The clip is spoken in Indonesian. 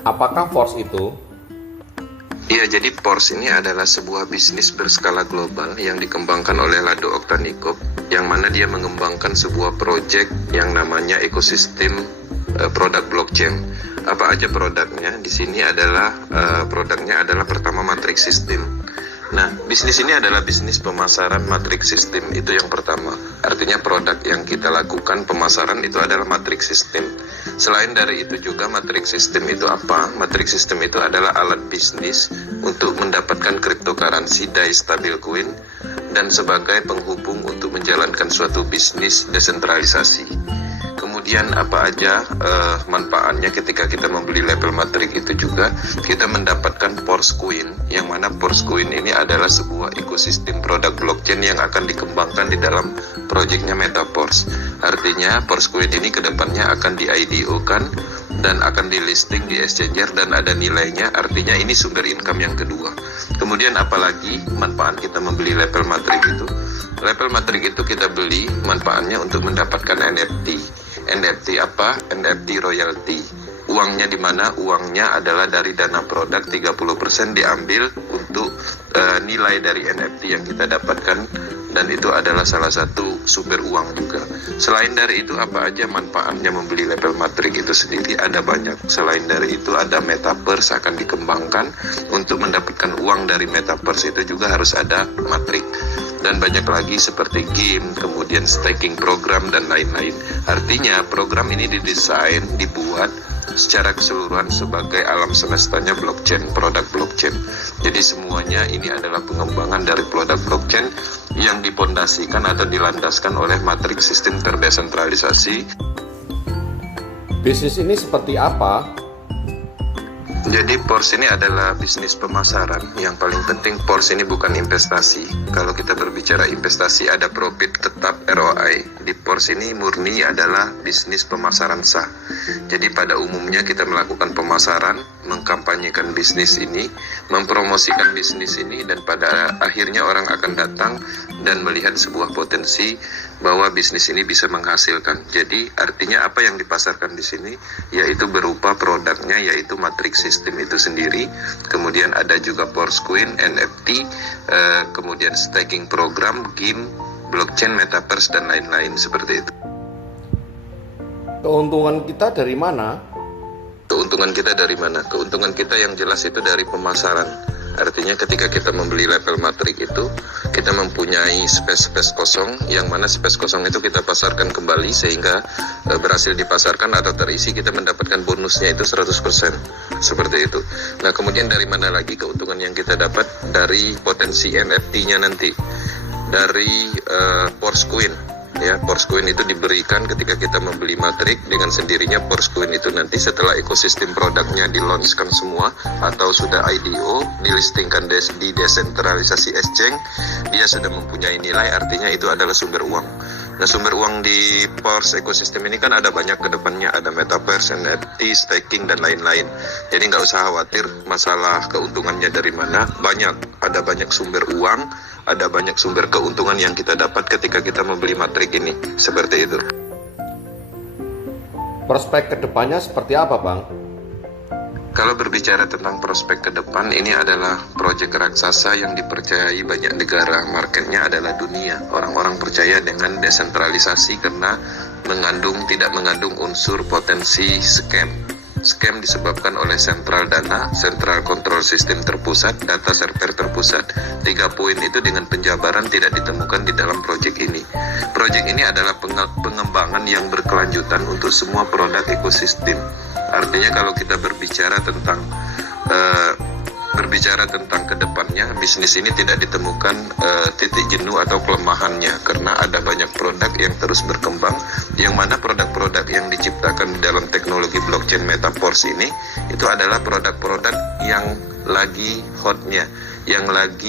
Apakah Force itu? Iya, jadi Porsche ini adalah sebuah bisnis berskala global yang dikembangkan oleh Lado Oktanikov, yang mana dia mengembangkan sebuah proyek yang namanya ekosistem produk blockchain. Apa aja produknya? Di sini adalah produknya adalah pertama matrix system. Nah, bisnis ini adalah bisnis pemasaran matrix system, itu yang pertama. Artinya produk yang kita lakukan pemasaran itu adalah matrix system. Selain dari itu juga matrix system itu apa? Matrix system itu adalah alat bisnis untuk mendapatkan cryptocurrency DAI stablecoin dan sebagai penghubung untuk menjalankan suatu bisnis desentralisasi. Kemudian apa aja manfaatnya ketika kita membeli label matrik itu juga kita mendapatkan Porsche Coin, yang mana Porsche Coin ini adalah sebuah ekosistem produk blockchain yang akan dikembangkan di dalam proyeknya Metaverse. Artinya Porsche Coin ini kedepannya akan di IDO-kan dan akan di listing di exchanger dan ada nilainya, artinya ini sumber income yang kedua. Kemudian apalagi manfaat kita membeli label matrik itu? Label matrik itu kita beli manfaatnya untuk mendapatkan NFT. NFT apa? NFT royalty. Uangnya di mana? Uangnya adalah dari dana produk, 30% diambil untuk nilai dari NFT yang kita dapatkan, dan itu adalah salah satu sumber uang juga. Selain dari itu apa aja manfaatnya membeli label matrik itu sendiri? Ada banyak. Selain dari itu ada Metaverse akan dikembangkan. Untuk mendapatkan uang dari Metaverse itu juga harus ada matrik. Dan banyak lagi seperti game, kemudian staking program dan lain-lain. Artinya program ini didesain, dibuat secara keseluruhan sebagai alam semestanya blockchain, produk blockchain. Jadi semuanya ini adalah pengembangan dari produk blockchain yang dipondasikan atau dilandaskan oleh matrix sistem terdesentralisasi. Bisnis ini seperti apa? Jadi Porsche ini adalah bisnis pemasaran. Yang paling penting Porsche ini bukan investasi. Kalau kita berbicara investasi ada profit tetap ROI. Di Porsche ini murni adalah bisnis pemasaran sah. Jadi pada umumnya kita melakukan pemasaran, mengkampanyekan bisnis ini, mempromosikan bisnis ini, dan pada akhirnya orang akan datang dan melihat sebuah potensi bahwa bisnis ini bisa menghasilkan. Jadi artinya apa yang dipasarkan di sini yaitu berupa produknya, yaitu matrix system itu sendiri. Kemudian ada juga Porsche Coin, NFT, kemudian staking program, game, blockchain, metaverse dan lain-lain seperti itu. Keuntungan kita dari mana? Keuntungan kita dari mana? Keuntungan kita yang jelas itu dari pemasaran. Artinya ketika kita membeli label matrik itu, kita mempunyai space kosong, yang mana space kosong itu kita pasarkan kembali sehingga berhasil dipasarkan atau terisi, kita mendapatkan bonusnya itu 100%. Seperti itu. Nah, kemudian dari mana lagi keuntungan yang kita dapat? Dari potensi NFT-nya nanti. Dari Porsche Coin. Ya, Porsche Coin itu diberikan ketika kita membeli matrik. Dengan sendirinya Porsche Coin itu nanti setelah ekosistem produknya di-launchkan semua atau sudah IDO, dilistingkan di desentralisasi exchange, dia sudah mempunyai nilai, artinya itu adalah sumber uang. Nah, sumber uang di Porsche ekosistem ini kan ada banyak, ke depannya ada metaverse, NFT, staking dan lain-lain. Jadi nggak usah khawatir masalah keuntungannya dari mana. Ada banyak sumber uang, ada banyak sumber keuntungan yang kita dapat ketika kita membeli matrik ini. Seperti itu. Prospek kedepannya seperti apa, Bang? Kalau berbicara tentang prospek ke depan, ini adalah proyek raksasa yang dipercayai banyak negara. Marketnya adalah dunia. Orang-orang percaya dengan desentralisasi karena tidak mengandung unsur potensi scam. Scam disebabkan oleh sentral dana, central control system terpusat, data server terpusat. 3 poin itu dengan penjabaran tidak ditemukan di dalam proyek ini. Proyek ini adalah pengembangan yang berkelanjutan untuk semua produk ekosistem. Artinya kalau kita berbicara tentang kedepannya, bisnis ini tidak ditemukan titik jenuh atau kelemahannya, karena ada banyak produk yang terus berkembang, yang mana produk-produk yang diciptakan di dalam teknologi blockchain Metaverse ini itu adalah produk-produk yang lagi hotnya, yang lagi